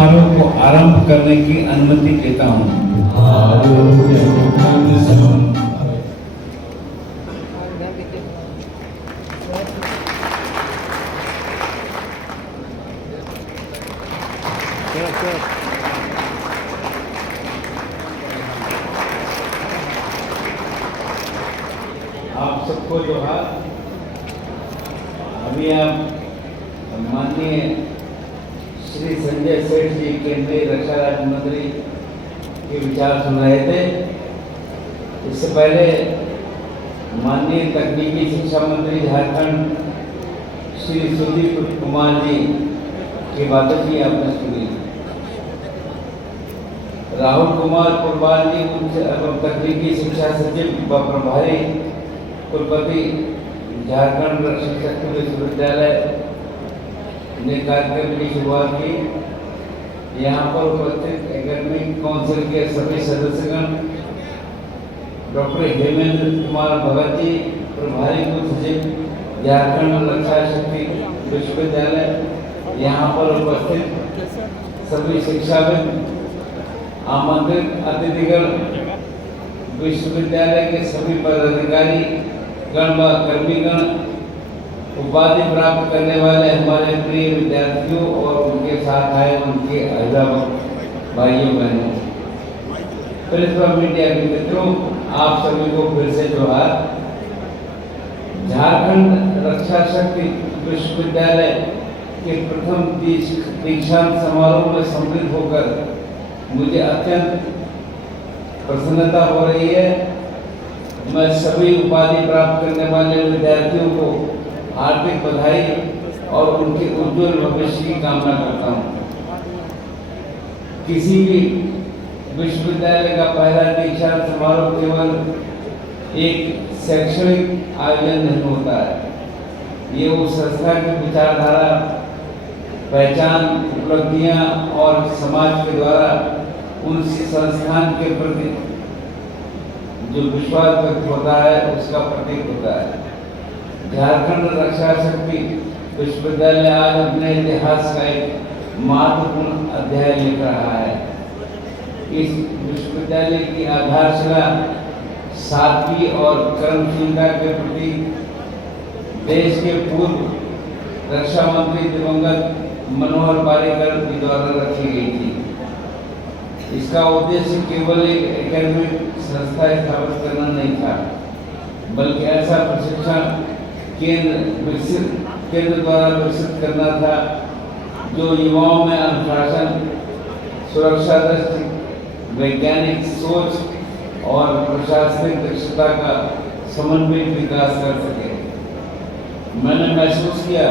समारोह को आरंभ करने की अनुमति देता हूँ। आप सबको जोहार। अभी आप माननीय श्री संजय सेठ जी केंद्रीय रक्षा राज्य मंत्री के विचार सुन रहे थे। इससे पहले माननीय तकनीकी शिक्षा मंत्री झारखंड श्री सुदीप कुमार जी की बातें की आपने सुनी। राहुल कुमार पुरवाल जी उच्च एवं तकनीकी शिक्षा सचिव व प्रभारी कुलपति झारखंड शिक्षक शक्ति विश्वविद्यालय ने कार्यक्रम की शुरुआत की। यहाँ पर उपस्थित एकेडमिक काउंसिल के सभी सदस्यगण, डॉक्टर हेमेंद्र कुमार भगत जी प्रभारी कुल सचिव झारखंड रक्षा शक्ति विश्वविद्यालय, यहाँ पर उपस्थित सभी शिक्षाविद, आमंत्रित अतिथिगण, विश्वविद्यालय के सभी पदाधिकारी गण व कर्मीगण, उपाधि प्राप्त करने वाले हमारे प्रिय विद्यार्थियों और उनके साथ आए उनके अभिभावक भाइयों बहनों, प्रेस व मीडिया के मित्रों, आप सभी को फिर से जोहार। झारखंड रक्षा शक्ति विश्वविद्यालय के प्रथम दीक्षांत समारोह में सम्मिलित होकर मुझे अत्यंत प्रसन्नता हो रही है। मैं सभी उपाधि प्राप्त करने वाले विद्यार्थियों को हार्दिक बधाई और उनके उज्जवल भविष्य की कामना करता हूँ। किसी भी विश्वविद्यालय का पहला दीक्षांत समारोह केवल एक शैक्षणिक आयोजन नहीं होता है। ये उस संस्था की विचारधारा, पहचान, उपलब्धियां और समाज के द्वारा उन संस्थान के प्रति जो विश्वास व्यक्त होता है उसका प्रतीक होता है। झारखंड रक्षा शक्ति विश्वविद्यालय आज अपने इतिहास का एक महत्वपूर्ण अध्याय लिख रहा है। इस विश्वविद्यालय की आधारशिला सादगी और कर्मशीलता के प्रति देश के पूर्व रक्षा मंत्री दिवंगत मनोहर पर्रिकर जी द्वारा रखी गई थी। इसका उद्देश्य केवल एक एकेडमिक संस्था स्थापित करना नहीं था, बल्कि ऐसा प्रशिक्षण केंद्र द्वारा विकसित करना था जो युवाओं में अनुशासन, सुरक्षा दृष्टि, वैज्ञानिक सोच और प्रशासनिक दक्षता का समन्वित विकास कर सके। मैंने महसूस किया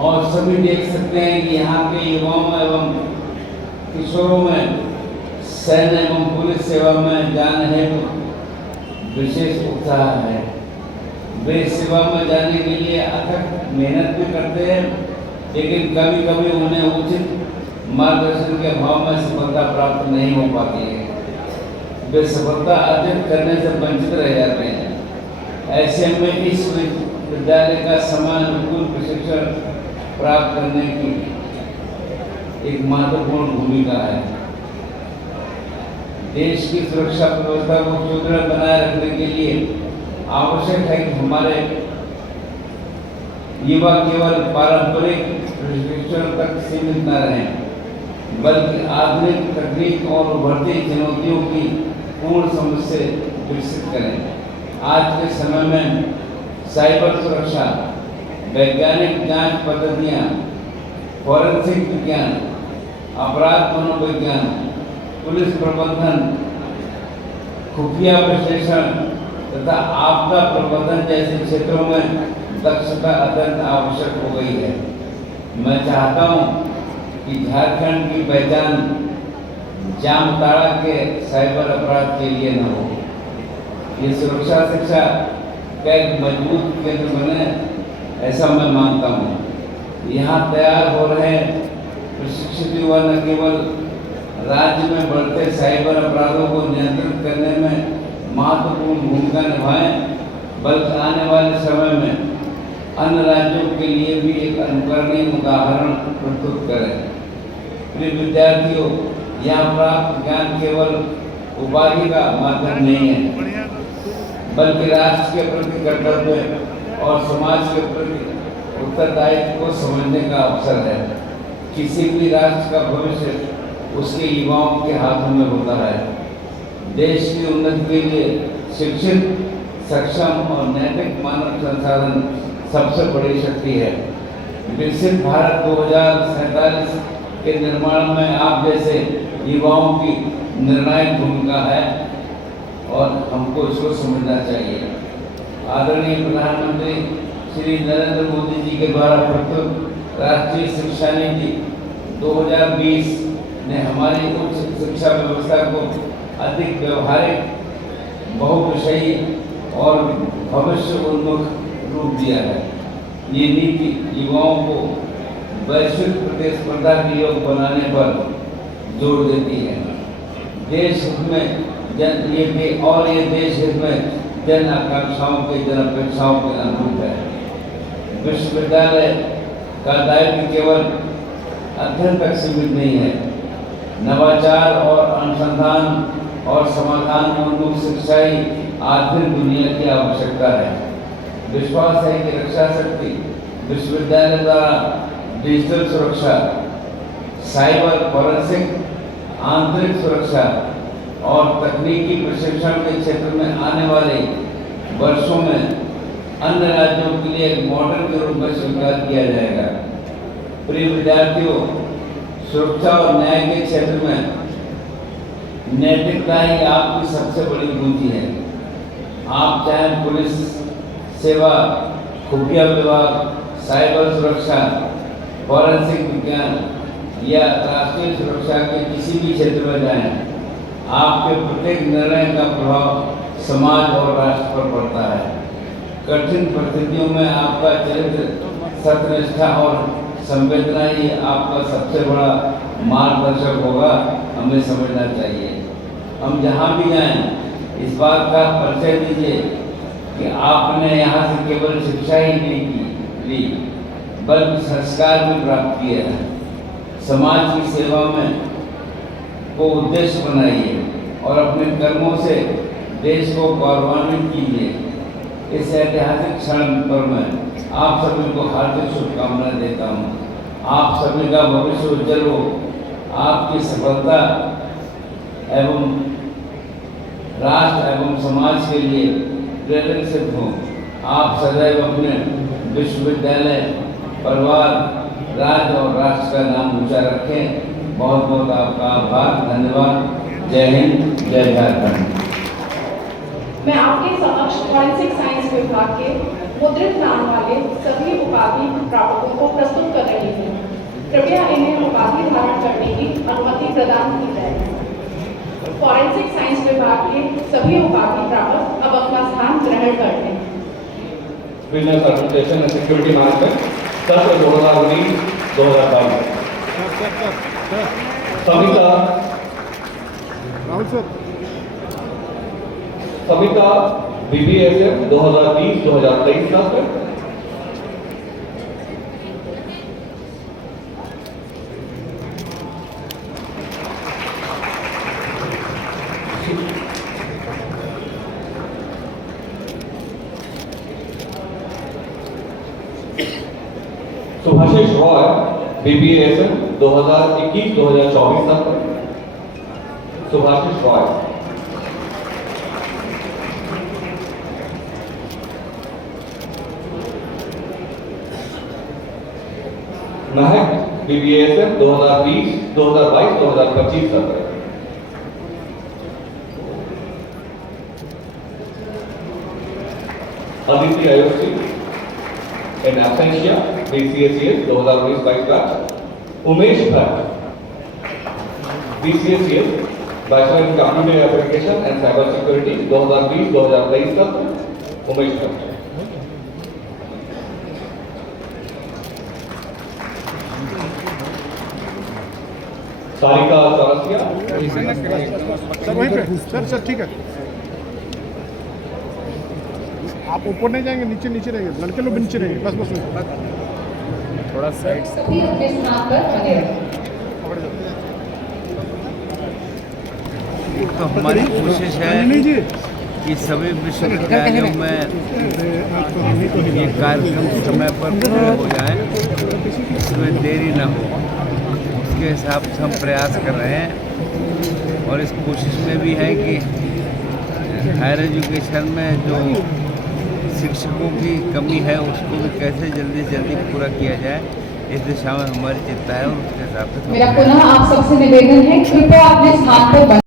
और सभी देख सकते हैं कि यहाँ के युवाओं एवं किशोरों में सैन्य एवं पुलिस सेवा में जाने हेतु विशेष उत्साह है। वे सेवा में जाने के लिए अथक मेहनत भी करते हैं, लेकिन कभी कभी उन्हें उचित मार्गदर्शन के अभाव में सफलता प्राप्त नहीं हो पाती है। वे सफलता अर्जित करने से वंचित रह जाते हैं। ऐसे में इस विद्यालय का समानुकूल प्रशिक्षण प्राप्त करने की एक महत्वपूर्ण भूमिका है। देश की सुरक्षा व्यवस्था को सुदृढ़ बनाए रखने के लिए आवश्यक है कि हमारे युवा केवल पारंपरिक प्रशिक्षण तक सीमित न रहें, बल्कि आधुनिक तकनीक और उभरती चुनौतियों की पूर्ण समझ से विकसित करें। आज के समय में साइबर सुरक्षा, वैज्ञानिक जांच पद्धतियां, फॉरेंसिक विज्ञान, अपराध मनोविज्ञान, पुलिस प्रबंधन, खुफिया विश्लेषण तथा आपदा प्रबंधन जैसे क्षेत्रों में दक्षता अत्यंत आवश्यक हो गई है। मैं चाहता हूं कि झारखंड की पहचान जामताड़ा के साइबर अपराध के लिए न हो। ये सुरक्षा शिक्षा का एक मजबूत केंद्र बने, ऐसा मैं मानता हूँ। यहाँ तैयार हो रहे प्रशिक्षित युवा न केवल राज्य में बढ़ते साइबर अपराधों को नियंत्रित करने में महत्वपूर्ण भूमिका निभाएं, बल्कि आने वाले समय में अन्य राज्यों के लिए भी एक अनुकरणीय उदाहरण प्रस्तुत करें। प्रिय विद्यार्थियों, यहाँ प्राप्त ज्ञान केवल उपाधि का माध्यम नहीं है, बल्कि राष्ट्र के प्रति कर्तव्य और समाज के प्रति उत्तरदायित्व को समझने का अवसर है। किसी भी राष्ट्र का भविष्य उसके युवाओं के हाथों में होता है। देश की उन्नति के लिए शिक्षित, सक्षम और नैतिक मानव संसाधन सबसे बड़ी शक्ति है। विकसित भारत 2047 के निर्माण में आप जैसे युवाओं की निर्णायक भूमिका है और हमको इसको समझना चाहिए। आदरणीय प्रधानमंत्री श्री नरेंद्र मोदी जी के द्वारा प्रस्तुत राष्ट्रीय शिक्षा नीति 2020 ने हमारी उच्च शिक्षा व्यवस्था को अधिक व्यवहारिक, बहुविषयी और भविष्य उन्मुख रूप दिया है। ये नीति युवाओं को वैश्विक प्रतिस्पर्धा के योग्य बनाने पर जोर देती है। देश हित में ये देश हित में जन आकांक्षाओं के, जन अपेक्षाओं के अनुरूप है। विश्वविद्यालय का दायित्व केवल अध्ययन तक सीमित नहीं है। नवाचार और अनुसंधान और समाधान उन्मुख शिक्षा ही आधुनिक दुनिया की आवश्यकता है। विश्वास है कि रक्षा शक्ति विश्वविद्यालय द्वारा डिजिटल सुरक्षा, साइबर फॉरेंसिक, आंतरिक सुरक्षा और तकनीकी प्रशिक्षण के क्षेत्र में आने वाले वर्षों में अन्य राज्यों के लिए एक मॉडल के रूप में स्वीकार किया जाएगा। प्रिय विद्यार्थियों, सुरक्षा और न्याय के क्षेत्र में नैतिकता ही आपकी सबसे बड़ी पूंजी है। आप चाहे पुलिस सेवा, खुफिया विभाग, साइबर सुरक्षा, फॉरेंसिक विज्ञान या राष्ट्रीय सुरक्षा के किसी भी क्षेत्र में जाएं, आपके प्रत्येक निर्णय का प्रभाव समाज और राष्ट्र पर पड़ता है। कठिन परिस्थितियों में आपका चरित्र, सत्यनिष्ठा और संवेदना ही आपका सबसे बड़ा मार्गदर्शक होगा, हमें समझना चाहिए। हम जहाँ भी जाएं, इस बात का परिचय दीजिए कि आपने यहाँ से केवल शिक्षा ही नहीं ली, बल्कि संस्कार भी प्राप्त किए हैं। समाज की सेवा में को उद्देश्य बनाइए और अपने कर्मों से देश को गौरवान्वित कीजिए। इस ऐतिहासिक क्षण पर मैं आप सभी को हार्दिक शुभकामनाएं देता हूँ। आप सभी का भविष्य उज्जवल हो, आपकी सफलता एवं राष्ट्र एवं समाज के लिए प्रेरक सिद्ध हो। आप सदैव अपने विश्वविद्यालय, परिवार, राज्य और राष्ट्र का नाम ऊंचा रखें। बहुत बहुत आपका आभार, धन्यवाद। जय हिंद, जय झारखंड। मैं आपके समक्ष फॉरेंसिक साइंस विभाग के मुद्रित नाम वाले सभी उपाधि प्रापकों को प्रस्तुत कर रही हूँ। कृपया इन्हें उपाधि धारण करने की अनुमति प्रदान की जाए। फॉरेंसिक साइंस विभाग के सभी उपाधि प्रापक अब अपना स्थान ग्रहण कर लें। Business administration and security management सत्र 2019-2022 सविता BBSF 2020-2023 सत्र। सुभाषिष रॉय BBSF 2021-2024 सत्र। सुभाषिष रॉय। महक BBSF 2020-2022-2025 सत्र। Aditi Ayushi in absentia BCSCS 2019-22 बैच। Umesh Bhatt BCSCS bachelor in computer application and cyber security 2020-2023 सत्र। उमेश भट्ट। सारिका सरसिया सर वहीं पे सर ठीक है। आप ऊपर नहीं जाएंगे, नीचे नीचे रहेंगे, लड़के लोग भी नीचे रहेंगे, बस बस थोड़ा साइड सभी अपने स्थान पर बने रहें। पकड़ जाओ। तो हमारी कोशिश है नहीं जी, कि सभी विश्वविद्यालयों में ये कार्यक्रम समय पर पूरे हो जाए, इसमें देरी न हो, उसके हिसाब से हम प्रयास कर रहे हैं। और इस कोशिश में भी है कि हायर एजुकेशन में जो शिक्षकों की कमी है उसको भी कैसे जल्दी से जल्दी पूरा किया जाए, इस दिशा में हमारी चिंता है और उसके हिसाब से मेरा पुनः आप सबसे निवेदन है, कृपया अपने स्थान पर